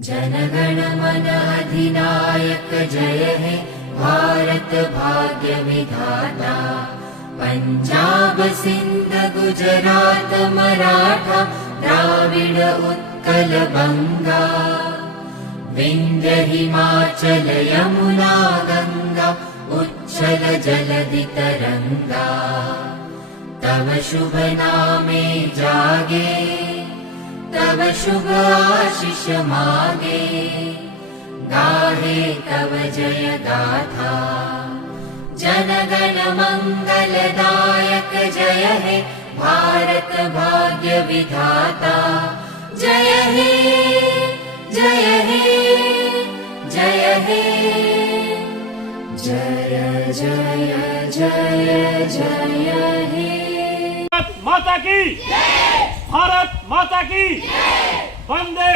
जनगण मन अधिनायक जय हे भारत भाग्य विधाता। पंजाब सिंध गुजरात मराठा द्राविड उत्कल बंगा, विंध्य हिमाचल यमुना गंगा उच्छल जलधि तरंगा। तव शुभ नामे जागे, तव शुभ आशीष मागे, गाहे तव जय गाथा। जनगण मंगलदायक जय हे भारत भाग्य विधाता। जय हे जय हे जय हे, जय जय जय जय हे। भारत माता की, भारत माता की, वंदे